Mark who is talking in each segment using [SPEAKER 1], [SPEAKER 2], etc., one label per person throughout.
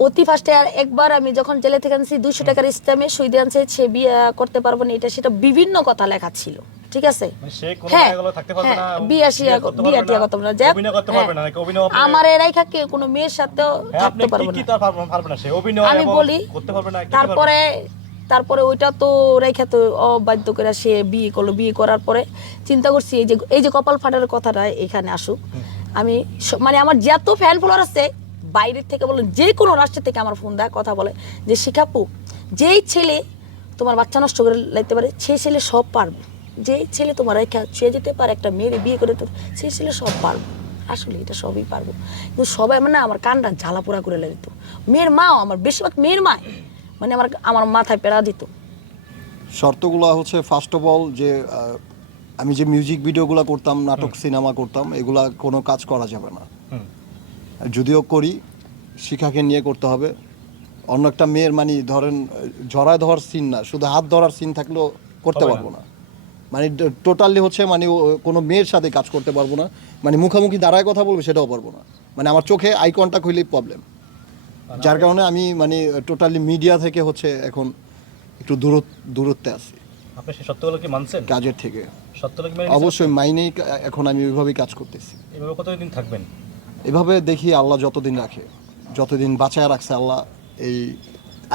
[SPEAKER 1] অতি ফার্স্টে আর একবার আমি যখন জেলে থেকে আনছি দুইশো টাকার ইসলামে সই দিয়ে আনছে সে বিয়ে করতে পারব না এটা সেটা বিভিন্ন কথা লেখা ছিল ঠিক আছে?
[SPEAKER 2] মানে
[SPEAKER 1] হ্যাঁ, বিয়ে শিয়া
[SPEAKER 2] করতে
[SPEAKER 1] টিয়া করতে পারবে না। হ্যাঁ। আমার এরাই থাকে কোনো মেয়ের সাথেও
[SPEAKER 2] হ্যাঁ,
[SPEAKER 1] থাকতে পারব না। আমি বলি? তারপরে তারপরে ওইটা তো রেখে তো অবাধ্য করে সে বিয়ে করল। বিয়ে করার পরে চিন্তা করছি এই যে এই যে কপাল ফাটার কথাটা এখানে আসুক। আমি মানে আমার যত ফ্যান ফলোয়ার আছে বাইরের থেকে বলে যে কোনো রাষ্ট্র থেকে আমার ফোন দেয় কথা বলে যে শিখাপু যেই ছেলে তোমার বাচ্চা নষ্ট করে লাইতে পারে সেই ছেলে সব পারবে। যেই ছেলে তোমার রেখা ছুঁয়ে যেতে পারে একটা মেয়ের বিয়ে করে তো সেই ছেলে সব পারবে। আসলে এটা সবই পারব। কিন্তু সবাই মানে আমার কানটা জ্বালাপোড়া করে লাগিত মেয়ের মাও আমার বেশিরভাগ মেয়ের মা মানে আমার আমার মাথায় পেড়া দিত।
[SPEAKER 3] শর্তগুলো হচ্ছে ফার্স্ট অফ অল যে আমি যে মিউজিক ভিডিওগুলো করতাম নাটক সিনেমা করতাম এগুলা কোনো কাজ করা যাবে না। যদিও করি শিখাকে নিয়ে করতে হবে। অন্য একটা মেয়ের মানে ধরেন জড়ায় ধরার সিন না শুধু হাত ধরার সিন থাকলেও করতে পারব না। মানে টোটালি হচ্ছে মানে কোনো মেয়ের সাথে কাজ করতে পারব না। মানে মুখামুখি দাঁড়ায় কথা বলবে সেটাও পারব না। মানে আমার চোখে আই কন্টাক্ট হইলেই প্রবলেম যার কারণে আমি মানে টোটালি মিডিয়া থেকে হচ্ছে এখন একটু দূরত দূরত্বে আছি।
[SPEAKER 2] আপনি সেই সত্যগুলো কি মানছেন?
[SPEAKER 3] কাজের থেকে।
[SPEAKER 2] সত্যগুলো কি
[SPEAKER 3] অবশ্যই মাইনেই এখন আমি ওইভাবেই কাজ করতেছি।
[SPEAKER 2] এভাবে কতদিন থাকবেন?
[SPEAKER 3] এভাবে দেখি আল্লাহ যতদিন রাখে, যতদিন বাঁচায় রাখছে আল্লাহ এই,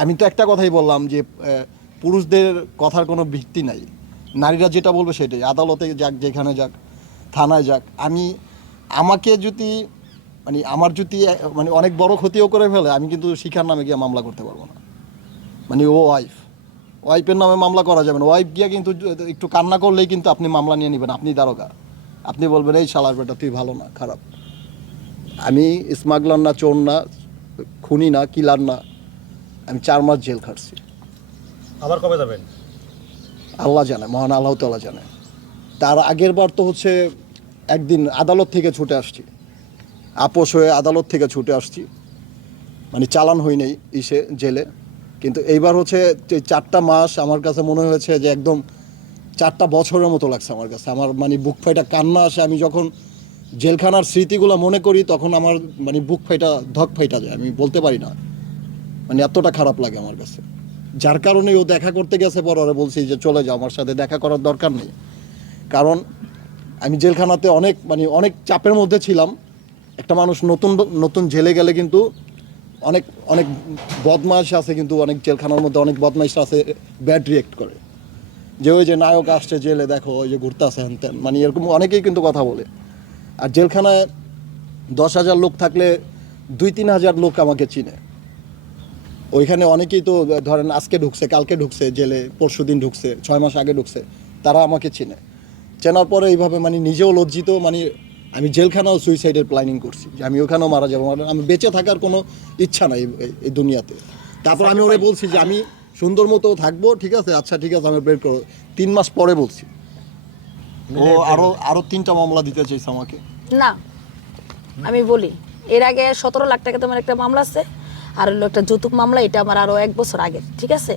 [SPEAKER 3] আমি তো একটা কথাই বললাম যে পুরুষদের কথার কোনো ভিত্তি নাই। নারীরা যেটা বলবে সেটাই, আদালতে যাক, যেখানে যাক, থানায় যাক। আমি, আমাকে যদি মানে আমার যদি মানে অনেক বড় ক্ষতিও করে ফেলে, আমি কিন্তু শিখার নামে গিয়ে মামলা করতে পারব না। মানে ও ওয়াইফ, ওয়াইফের নামে মামলা করা যাবে না। ওয়াইফ গিয়ে কিন্তু একটু কান্না করলেই কিন্তু আপনি মামলা নিয়ে নেবেন, আপনি দারোগা। আপনি বলবেন, এই শালার বেটা, তুই ভালো না, খারাপ। আমি স্মাগলার না চোর না খুনি না কিলার না আমি চার মাস জেল খাটছি।
[SPEAKER 2] আবার কবে যাবেন?
[SPEAKER 3] আল্লাহ জানে মহান আল্লাহ তাল্লাহ জানে। তার আগের বার তো হচ্ছে একদিন আদালত থেকে ছুটে আসছি। আপোষ হয়ে আদালত থেকে ছুটে আসছি। মানে চালান হই নেই ইসে জেলে। কিন্তু এইবার হচ্ছে চারটা মাস আমার কাছে মনে হয়েছে যে একদম চারটা বছরের মতো লাগছে আমার কাছে। আমার মানে বুক ফাইটা কান্না আসে। আমি যখন জেলখানার স্মৃতিগুলো মনে করি, তখন আমার মানে বুক ফাইটা, ধক ফাইটা যায়। আমি বলতে পারি না। মানে এতটা খারাপ লাগে আমার কাছে। যার কারণে ও দেখা করতে গেছে পর, ওরা বলছি যে চলে যাও, আমার সাথে দেখা করার দরকার নেই। কারণ আমি জেলখানাতে অনেক মানে অনেক চাপের মধ্যে ছিলাম। একটা মানুষ নতুন নতুন জেলে গেলে কিন্তু অনেক অনেক বদমাশ আছে, কিন্তু অনেক জেলখানার মধ্যে অনেক বদমাইশ আছে ব্যাড রিয়েক্ট করে। যে ওই যে নায়ক আসছে জেলে, দেখো, ওই যে ঘুরতে আসে হ্যান মানে এরকম অনেকেই কিন্তু কথা বলে। আর জেলখানায় দশ হাজার লোক থাকলে দুই তিন হাজার লোক আমাকে চিনে। ওইখানে অনেকেই তো ধরেন আজকে ঢুকছে কালকে ঢুকছে জেলে পরশু দিন ঢুকছে ছয় মাস আগে ঢুকছে তারা আমাকে চিনে। চেনার পরে এইভাবে মানে নিজেও লজ্জিত মানে আমি জেলখানাও সুইসাইডের প্ল্যানিং করছি যে আমি ওখানেও মারা যাব। মানে আমি বেঁচে থাকার কোনো ইচ্ছা নাই এই- দুনিয়াতে। তারপর আমি ওরে বলছি যে আমি সুন্দর মতো থাকব ঠিক আছে? আচ্ছা ঠিক আছে আমি বের করো। তিন মাস পরে বলছি। ও আরও আরও তিনটা মামলা দিতে চাইছে আমাকে।
[SPEAKER 1] না আমি বলি এর আগে সতেরো লাখ টাকা তোমার একটা মামলা আছে আর হলো একটা যৌতুক মামলা এটা আমার আরও এক বছর আগে ঠিক আছে?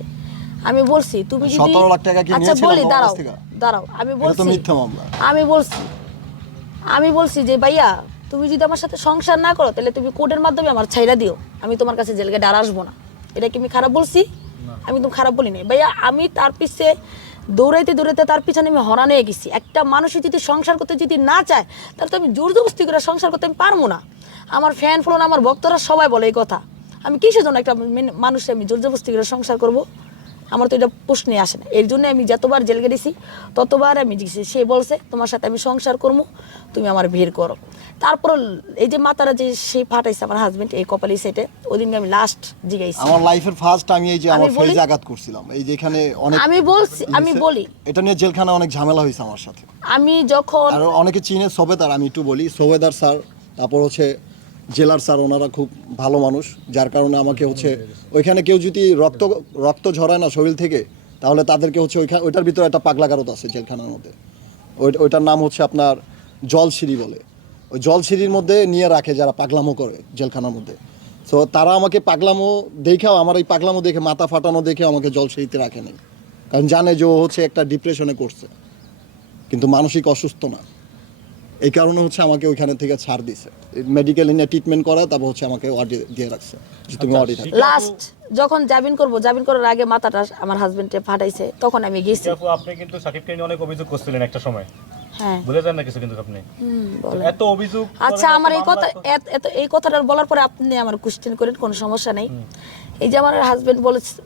[SPEAKER 1] আমি বলছি তুমি যদি
[SPEAKER 3] 17 লাখ টাকা কি
[SPEAKER 1] আচ্ছা বলি দাঁড়াও দাঁড়াও আমি বলছি
[SPEAKER 3] মিথ্যা মামলা।
[SPEAKER 1] আমি বলছি আমি বলছি যে ভাইয়া তুমি যদি আমার সাথে সংসার না করো তাহলে তুমি কোর্টের মাধ্যমে আমার ছাইরা দিও আমি তোমার কাছে জেলকে ডার আসব না। এটা কি আমি খারাপ বলছি? আমি তুমি খারাপ বলি নাই ভাইয়া আমি তার পিছে দৌড়াইতে দৌড়াইতে তার পিছনে আমি হরান হয়ে গেছি। একটা মানুষই যদি সংসার করতে যদি না চায়, তাহলে তো আমি জোর জবস্তি করে সংসার করতে আমি পারব না। আমার ফ্যান ফলোন আমার ভক্তরা সবাই বলে এই কথা। আমি কিসের জন্য একটা মানুষ মানুষের আমি জোর জবস্তি করে সংসার করব? আমার তো এটা প্রশ্নে আসে না। এর জন্য আমি যতবার জেল গেছি ততবার আমি জিজ্ঞেস সে বলছে তোমার সাথে আমি সংসার করব তুমি আমার ভিড় করো। তারপর এই যে মাতারা যে সে ফাটাইছে আমার হাজবেন্ড এই কপালি সেটে ওই দিনকে আমি লাস্ট জিগাইছি।
[SPEAKER 3] আমার লাইফের ফার্স্ট আমি এই যে আমার ফেজে আঘাত করছিলাম। এই যেখানে অনেক
[SPEAKER 1] আমি বলছি আমি বলি।
[SPEAKER 3] এটা নিয়ে জেলখানা অনেক ঝামেলা হয়েছে আমার সাথে।
[SPEAKER 1] আমি যখন
[SPEAKER 3] আর অনেকে চিনে সবেদার আমি একটু বলি। সবেদার স্যার তারপর হচ্ছে জেলার স্যার, ওনারা খুব ভালো মানুষ, যার কারণে আমাকে হচ্ছে ওইখানে কেউ যদি রক্ত রক্ত ঝরায় না শরীর থেকে, তাহলে তাদেরকে হচ্ছে ওইখানে ওইটার ভিতরে একটা পাগলা গারদ আছে জেলখানার মধ্যে। ওই, ওইটার নাম হচ্ছে আপনার জলসিঁড়ি বলে। ওই জলসিঁড়ির মধ্যে নিয়ে রাখে যারা পাগলামো করে জেলখানার মধ্যে। তো তারা আমাকে পাগলামো দেখেও, আমার এই পাগলামো দেখে, মাথা ফাটানো দেখে আমাকে জলসিঁড়িতে রাখে নাই। কারণ জানে যে ও হচ্ছে একটা ডিপ্রেশনে করছে। কিন্তু মানসিক অসুস্থ না। এই কারণে হচ্ছে আমাকে ওইখানে থেকে ছাড় দিছে। মেডিকেল নিয়ে ট্রিটমেন্ট করা তারপর হচ্ছে আমাকে ওয়ার্ডে দিয়ে রাখছে যে তুমি
[SPEAKER 2] আচ্ছা,
[SPEAKER 3] ওয়ার্ডে থাকো।
[SPEAKER 1] লাস্ট যখন জামিন করব জামিন করার আগে মাথাটা আমার হাজবেন্ডে ফাটাইছে তখন আমি গেছি।
[SPEAKER 2] আপু আপনি কিন্তু সাকিবকে নিয়ে অনেক অভিযোগ করছিলেন একটা সময়।
[SPEAKER 1] হ্যাঁ।
[SPEAKER 2] যান না কিছু কিন্তু আপনি।
[SPEAKER 1] হুম,
[SPEAKER 2] এত অভিযোগ
[SPEAKER 1] আচ্ছা আমার এই কথা
[SPEAKER 2] এত-
[SPEAKER 1] এই কথাটা বলার পরে আপনি আমার কোশ্চেন করেন কোনো সমস্যা নেই। এই যে আমার হাজবেন্ড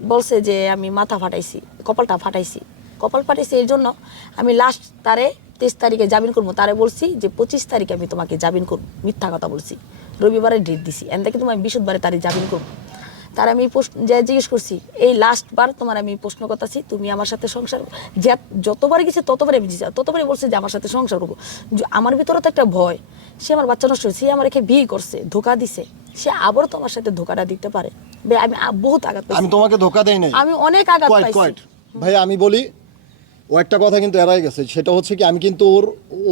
[SPEAKER 1] বলছে যে আমি মাথা ফাটাইছি কপালটা ফাটাইছি। কপাল ফাটাইছি এই জন্য আমি লাস্ট তারে তেইশ তারিখে জামিন করব তারে বলছি যে পঁচিশ তারিখে আমি তোমাকে জামিন করব। মিথ্যা কথা বলছি। রবিবারে ডেট দিছি। এন থেকে তোমার বিশুদ্ধবারে তারে জামিন করব। তার আমি প্রশ্ন যে জিজ্ঞেস করছি এই লাস্ট বার তোমার আমি প্রশ্ন করতেছি তুমি আমার সাথে সংসার যে- যতবার গেছে ততবারই আমি। ততবারই বলছে যে আমার সাথে সংসার করব। আমার ভিতরে তো একটা ভয়। সে আমার বাচ্চা নষ্ট সে আমার রেখে বিয়ে করছে ধোকা দিছে। সে আবারও তোমার সাথে ধোকাটা দিতে পারে। আমি বহুত আঘাত
[SPEAKER 3] আমি তোমাকে ধোকা দেই নাই।
[SPEAKER 1] আমি অনেক আঘাত পাইছি।
[SPEAKER 3] ভাই আমি বলি ও একটা কথা কিন্তু এড়াই গেছে সেটা হচ্ছে কি আমি কিন্তু ওর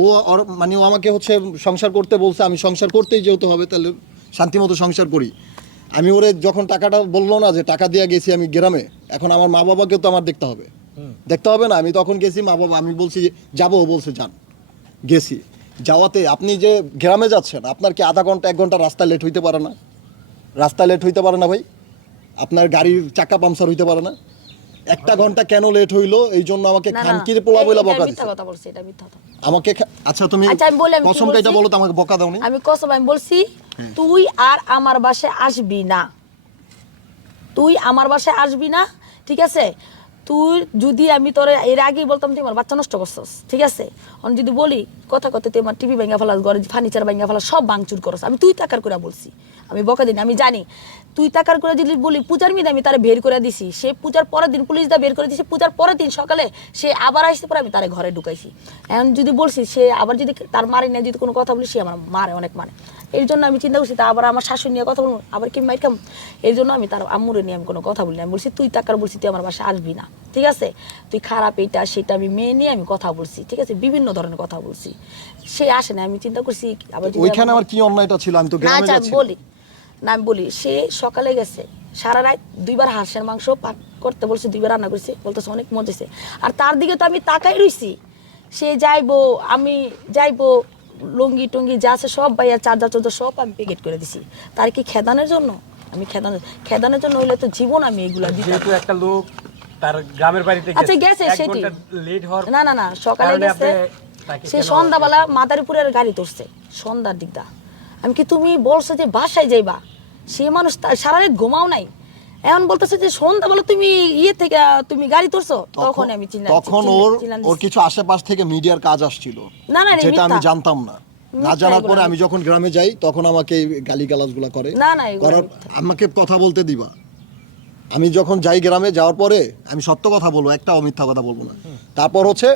[SPEAKER 3] ও ওর মানে ও আমাকে হচ্ছে সংসার করতে বলছে আমি সংসার করতেই যেহেতু হবে তাহলে শান্তিমতো সংসার করি। আমি ওরে যখন টাকাটা বলল না যে টাকা দিয়ে গেছি আমি গ্রামে এখন আমার মা বাবাকেও তো আমার দেখতে হবে। দেখতে হবে না আমি তখন গেছি মা বাবা আমি বলছি যাব ও বলছে যান। গেছি। যাওয়াতে আপনি যে গ্রামে যাচ্ছেন আপনার কি আধা ঘণ্টা এক ঘণ্টা রাস্তা লেট হইতে পারে না? রাস্তা লেট হইতে পারে না ভাই? আপনার গাড়ির চাকা পাংচার হইতে পারে না? একটা ঘণ্টা কেন লেট হইল? এই জন্য আমাকে খানকির পোলা বইলা বকা দিছে।
[SPEAKER 1] কথা বলছি এটা মিথ্যা কথা।
[SPEAKER 3] আমাকে আচ্ছা তুমি
[SPEAKER 1] আচ্ছা,
[SPEAKER 3] কসম
[SPEAKER 1] কাইটা
[SPEAKER 3] বলো তো আমাকে বকা দাওনি
[SPEAKER 1] আমি কসম আমি বলছি তুই আর আমার বাসায় আসবি না। তুই আমার বাসায় আসবি না ঠিক আছে? তুই যদি আমি তোর এর আগেই বলতাম তুই আমার বাচ্চা নষ্ট করছস, ঠিক আছে? আমি যদি বলি, কথা কথা তুই আমার টিভি ভেঙে ফেলাস, ঘরে ফার্নিচার ভেঙে ফেলাস, সব ভাঙচুর করস। আমি তুই টাকার করে বলছি, আমি বকা দিন আমি জানি। তুই টাকার করে যদি বলি, পূজার মিদে আমি তারে বের করে দিছি, সে পূজার পরের দিন পুলিশ দা বের করে দিছি, পূজার পরের দিন সকালে সে আবার আসতে পরে আমি তারে ঘরে ঢুকাইছি। এখন যদি বলছি, সে আবার যদি তার মারি না যদি কোনো কথা বলি, সে আমার মারে, অনেক মানে এর জন্য আমি চিন্তা করছি তা আবার আমার শাশুড়ি নিয়ে কথা বলব আবার কি মাইর খাম? এর জন্য আমি তার আম্মুরে নিয়ে আমি কোনো কথা বলি আমি বলছি তুই টাকার বলছি তুই আমার বাসায় আসবি না। ঠিক আছে? তুই খারাপ এটা সেটা আমি মেয়ে নিয়ে আমি কথা বলছি। ঠিক আছে? বিভিন্ন ধরনের কথা বলছি। সে আসে না আমি চিন্তা করছি আবার
[SPEAKER 3] ওইখানে
[SPEAKER 1] আমার-
[SPEAKER 3] কি অন্যায়টা ছিল? আমি তো গ্রামে যাচ্ছি
[SPEAKER 1] বলি না আমি বলি সে সকালে গেছে সারা রাত দুইবার হাঁসের মাংস পাক করতে বলছে দুইবার রান্না করছে বলতেছে অনেক মজেছে আর তার দিকে তো আমি তাকাই রইছি। সে যাইবো আমি যাইবো লুঙ্গি টুঙ্গি যা আছে সব বাইয়া চার্জার চার্জার সব আমি প্যাকেট করে দিছি। তার কি খেদানের জন্য? আমি খেদানের খেদানের জন্য হইলে তো জীবন আমি এগুলা দিতাম।
[SPEAKER 4] যেহেতু একটা লোক তার গ্রামের বাড়িতে
[SPEAKER 1] আচ্ছা গেছে সেটি।
[SPEAKER 4] লেট হওয়ার
[SPEAKER 1] না না না সকালে গেছে। সে সন্ধ্যাবেলা মাদারীপুরের গাড়ি ধরছে সন্ধ্যার দিকটা। আমি কি তুমি বলছো যে বাসায় যাইবা? সে মানুষ সারা রাত ঘুমাও নাই। এখন বলতেছে যে সন্ধ্যাবেলা তুমি ইয়ে থেকে তুমি গাড়ি ধরছো তখন আমি চিল্লা
[SPEAKER 3] তখন ওর ওর কিছু আশেপাশ থেকে মিডিয়ার কাজ আসছিল।
[SPEAKER 1] না, না
[SPEAKER 3] যেটা আমি জানতাম না। না জানার পরে আমি যখন গ্রামে যাই তখন আমাকে গালি গুলা করে।
[SPEAKER 1] না, না,
[SPEAKER 3] করার আমাকে কথা বলতে দিবা। আমি যখন যাই গ্রামে যাওয়ার পরে আমি সত্য কথা বলব একটা মিথ্যা কথা বলব না। তারপর হচ্ছে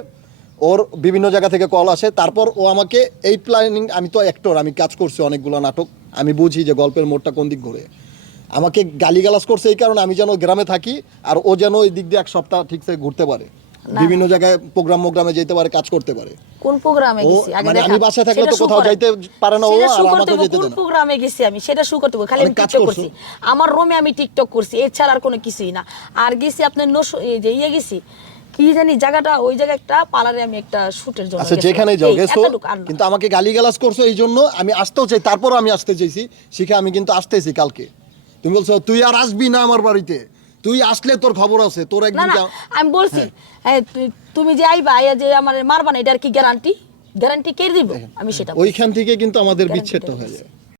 [SPEAKER 3] ওর বিভিন্ন জায়গা থেকে কল আসে। তারপর ও আমাকে এই প্ল্যানিং আমি তো অ্যাক্টর আমি কাজ করছি অনেকগুলো নাটক। আমি বুঝি যে গল্পের মোড়টা কোন দিক ঘুরে আমাকে গালিগালাজ করছে এই কারণে আমি যেন গ্রামে থাকি আর ও যেন ওই দিক দিয়ে এক সপ্তাহ ঠিকছে ঘুরতে পারে। বিভিন্ন জায়গায় প্রোগ্রাম মোগ্রামে যেতে পারে কাজ করতে পারে।
[SPEAKER 1] কোন প্রোগ্রামে গেছি? আগে
[SPEAKER 3] মানে
[SPEAKER 1] দেখা।
[SPEAKER 3] আমি বাসায় থাকলে তো কোথাও যাইতে পারে না ও, আর
[SPEAKER 1] হবে,
[SPEAKER 3] যেতে
[SPEAKER 1] কোন প্রোগ্রামে গেছি আমি? সেটা শু করতে খালি আমি টিকটক
[SPEAKER 3] করছি।
[SPEAKER 1] আমার রুমে আমি টিকটক করছি। এছাড়া আর কোনো কিছুই না। আর গেছি আপনার নসু এই যে ইয়ে গেছি। কি জানি জায়গাটা ওই জায়গা একটা পার্লারে আমি একটা শুটের জন্য
[SPEAKER 3] আচ্ছা
[SPEAKER 1] গেছি।
[SPEAKER 3] যেখানেই যাও গেছো। কিন্তু আমাকে গালিগালাজ করছ এই জন্য আমি আসতেও চাই তারপরও আমি আসতে চাইছি। শিখে আমি কিন্তু আসতেছি কালকে। তুমি বলছো তুই আর আসবি না আমার বাড়িতে। তুই আসলে তোর খবর আছে তোর
[SPEAKER 1] না
[SPEAKER 3] একদিন
[SPEAKER 1] না
[SPEAKER 3] যা-
[SPEAKER 1] আমি বলছি হ্যাঁ। তু- তুমি যে আইবা আইয়া যে আমার মারবা না এটার কি গ্যারান্টি গ্যারান্টি কে দিব? আমি সেটা বলছি।
[SPEAKER 3] ওইখান থেকে কিন্তু আমাদের
[SPEAKER 1] বিচ্ছেদ
[SPEAKER 3] বিচ্ছেদটা হয়ে যায়।